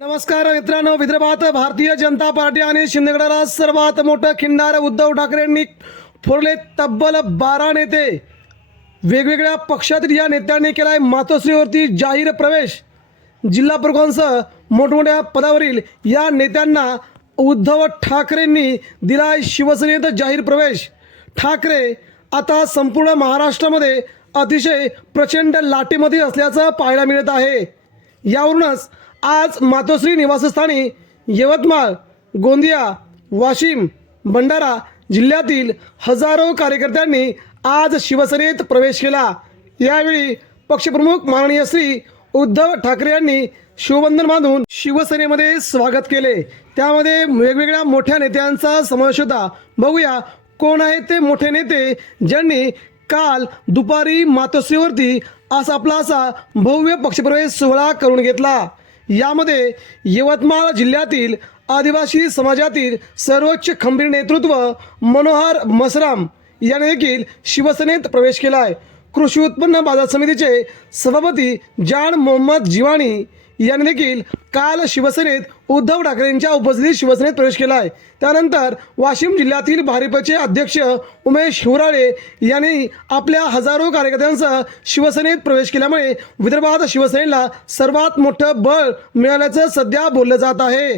नमस्कार मित्रांनो विदर्भात भारतीय जनता पार्टी आणि शिंदेगडाला सर्वात मोठं खिंडार उद्धव ठाकरेंनी फोडले तब्बल बारा नेते. वेगवेगळ्या पक्षातील या नेत्यांनी केलाय मातोश्रीवरती जाहीर प्रवेश. जिल्हा प्रमुखांसह मोठमोठ्या पदावरील या नेत्यांना उद्धव ठाकरेंनी दिलाय शिवसेनेत जाहीर प्रवेश. ठाकरे आता संपूर्ण महाराष्ट्रामध्ये अतिशय प्रचंड लाटेमध्ये असल्याचं पाहायला मिळत आहे. यावरूनच आज मातोश्री निवासस्थानी यवतमाळ गोंदिया वाशिम भंडारा जिल्ह्यातील हजारो कार्यकर्त्यांनी आज शिवसेनेत प्रवेश केला. यावेळी पक्षप्रमुख माननीय श्री उद्धव ठाकरे यांनी शिवबंधन बांधून शिवसेनेमध्ये स्वागत केले. त्यामध्ये वेगवेगळ्या मोठ्या नेत्यांचा समावेश होता. बघूया कोण आहेत ते मोठे नेते ज्यांनी काल दुपारी मातोश्रीवरती असा आपला असा भव्य पक्षप्रवेश सोहळा करून घेतला. यामध्ये यवतमाळ जिल्ह्यातील आदिवासी समाजातील सर्वोच्च खंबीर नेतृत्व मनोहर मसराम याने देखील शिवसेनेत प्रवेश केला आहे कृषी उत्पन्न बाजार समितीचे सभापती जान मोहम्मद जिवाणी यांनी देखील काल शिवसेनेत उद्धव ठाकरेंच्या उपस्थितीत शिवसेनेत प्रवेश केला आहे. त्यानंतर वाशिम जिल्ह्यातील भारिपचे अध्यक्ष उमेश हिवराळे यांनी आपल्या हजारो कार्यकर्त्यांसह शिवसेनेत प्रवेश केल्यामुळे विदर्भात शिवसेनेला सर्वात मोठं बळ मिळाल्याचं सध्या बोललं जात आहे.